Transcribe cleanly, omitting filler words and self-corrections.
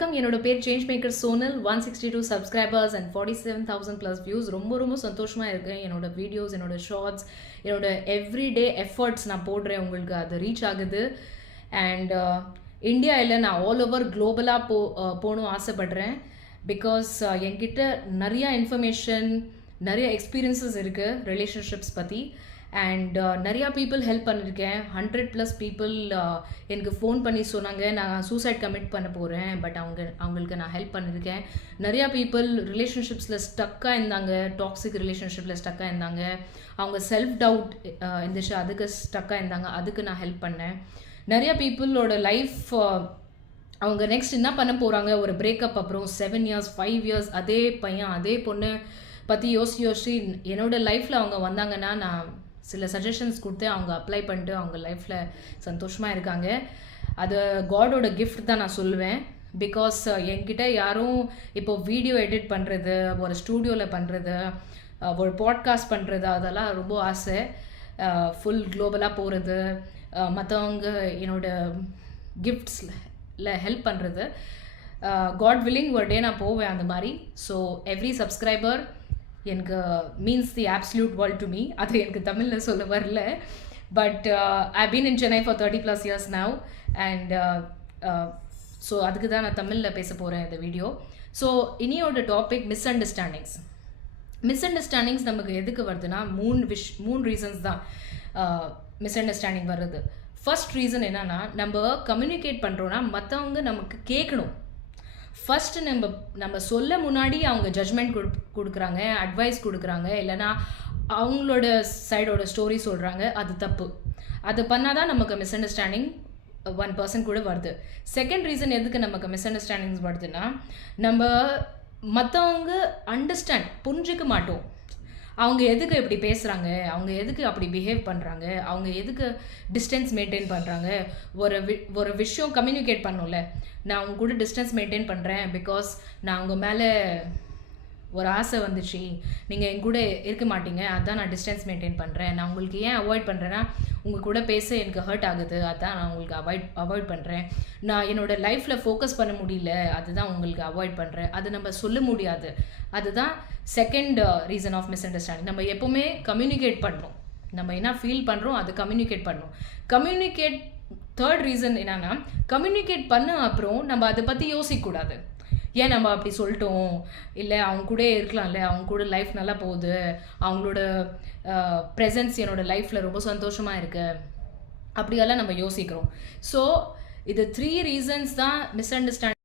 வணக்கம், என்னோட பேர் change maker Sonal. 162 subscribers and 47,000 plus views. ரொம்ப சந்தோஷமாக இருக்கேன். என்னோட வீடியோஸ், என்னோட ஷார்ட்ஸ், என்னோட எவ்ரிடே எஃபர்ட்ஸ் நான் போடுறேன், உங்களுக்கு அது ரீச் ஆகுது. அண்ட் இந்தியாவில் நான் ஆல் ஓவர் குளோபலாக போகணும் ஆசைப்படுறேன். பிகாஸ் என்கிட்ட நிறையா இன்ஃபர்மேஷன், நிறைய எக்ஸ்பீரியன்ஸஸ் இருக்குது ரிலேஷன்ஷிப்ஸ் பற்றி. அண்ட் நிறையா பீப்புள் ஹெல்ப் பண்ணியிருக்கேன். 100+ பீப்புள் எனக்கு ஃபோன் பண்ணி சொன்னாங்க நான் சூசைட் கமிட் பண்ண போகிறேன், பட் அவங்களுக்கு நான் ஹெல்ப் பண்ணியிருக்கேன். நிறையா பீப்புள் ரிலேஷன்ஷிப்ஸில் ஸ்டக்காக இருந்தாங்க, டாக்ஸிக் ரிலேஷன்ஷிப்பில் ஸ்டக்காக இருந்தாங்க. அவங்க செல்ஃப் டவுட் இருந்துச்சு, அதுக்கு ஸ்டக்காக இருந்தாங்க, அதுக்கு நான் ஹெல்ப் பண்ணேன். நிறையா பீப்புளோட லைஃப் அவங்க நெக்ஸ்ட் என்ன பண்ண போகிறாங்க, ஒரு பிரேக்கப் அப்புறம் 7 years 5 years அதே பையன் அதே பொண்ணு பற்றி யோசிச்சு என்னோடய லைஃப்பில் அவங்க வந்தாங்கன்னா நான் சில சஜஷன்ஸ் கொடுத்து அவங்க அப்ளை பண்ணிட்டு அவங்க லைஃப்பில் சந்தோஷமாக இருக்காங்க. அது காடோட கிஃப்ட் தான் நான் சொல்லுவேன். பிகாஸ் என்கிட்ட யாரும் இப்போது வீடியோ எடிட் பண்ணுறது, ஒரு ஸ்டூடியோவில் பண்ணுறது, ஒரு பாட்காஸ்ட் பண்ணுறது, அதெல்லாம் ரொம்ப ஆசை. ஃபுல் குளோபலாக போகிறது, மற்றவங்க என்னோட கிஃப்ட்ஸில் ஹெல்ப் பண்ணுறது. காட் வில்லிங் ஒரு டே நான் போவேன் அந்த மாதிரி. ஸோ எவ்ரி சப்ஸ்கிரைபர் எனக்கு means the absolute world to me. அது எனக்கு தமிழில் சொல்ல வரல. But I been in Chennai for 30+ years now. And so அதுக்கு தான் நான் தமிழில் பேச போகிறேன் இந்த வீடியோ. ஸோ இனியோட டாபிக் மிஸ் அண்டர்ஸ்டாண்டிங்ஸ் நமக்கு எதுக்கு வருதுன்னா மூணு ரீசன்ஸ் தான் மிஸ் அண்டர்ஸ்டாண்டிங் வர்றது. ஃபர்ஸ்ட் ரீசன் என்னன்னா, நம்ம கம்யூனிகேட் பண்ணுறோன்னா மற்றவங்க நமக்கு கேட்கணும். ஃபஸ்ட்டு நம்ம சொல்ல முன்னாடி அவங்க ஜட்ஜ்மெண்ட் கொடுக்குறாங்க, அட்வைஸ் கொடுக்குறாங்க, இல்லைனா அவங்களோட சைடோட ஸ்டோரி சொல்கிறாங்க. அது தப்பு. அது பண்ணால் தான் நமக்கு மிஸ் அண்டர்ஸ்டாண்டிங் 1% கூட வருது. செகண்ட் ரீசன் எதுக்கு நமக்கு மிஸ் அண்டர்ஸ்டாண்டிங்ஸ் வருதுன்னா, நம்ம மற்றவங்க புரிஞ்சிக்க மாட்டோம். அவங்க எதுக்கு இப்படி பேசுகிறாங்க, அவங்க எதுக்கு அப்படி பிஹேவ் பண்ணுறாங்க, அவங்க எதுக்கு டிஸ்டன்ஸ் மெயின்டைன் பண்ணுறாங்க. ஒரு விஷயம் கம்யூனிகேட் பண்ணோம்ல, நான் அவங்க கூட டிஸ்டன்ஸ் மெயின்டைன் பண்ணுறேன் பிகாஸ் நான் அவங்க மேலே ஒரு ஆசை வந்துச்சு, நீங்கள் என் கூட இருக்க மாட்டீங்க, அதுதான் நான் டிஸ்டன்ஸ் மெயின்டைன் பண்ணுறேன். நான் உங்களுக்கு ஏன் அவாய்ட் பண்ணுறேன்னா, உங்கள் கூட பேச எனக்கு ஹர்ட் ஆகுது, அதுதான் நான் உங்களுக்கு அவாய்ட் பண்ணுறேன். நான் என்னோடய லைஃப்பில் ஃபோக்கஸ் பண்ண முடியல, அதுதான் உங்களுக்கு அவாய்ட் பண்ணுறேன். அது நம்ம சொல்ல முடியாது. அதுதான் second reason of misunderstanding. நம்ம எப்போவுமே கம்யூனிகேட் பண்ணணும். நம்ம என்ன ஃபீல் பண்ணுறோம் அது கம்யூனிகேட் பண்ணணும். தேர்ட் ரீசன் என்னன்னா, கம்யூனிகேட் பண்ண அப்புறம் நம்ம அதை பற்றி யோசிக்கக்கூடாது. ஏன் நம்ம அப்படி சொல்லிட்டோம், இல்லை அவங்க கூட இருக்கலாம்ல, அவங்க கூட லைஃப் நல்லா போகுது, அவங்களோட ப்ரெசன்ஸ் என்னோடய லைஃப்பில் ரொம்ப சந்தோஷமாக இருக்குது, அப்படியெல்லாம் நம்ம யோசிக்கிறோம். ஸோ இது 3 ரீசன்ஸ் தான் மிஸ் அண்டர்ஸ்டாண்டிங்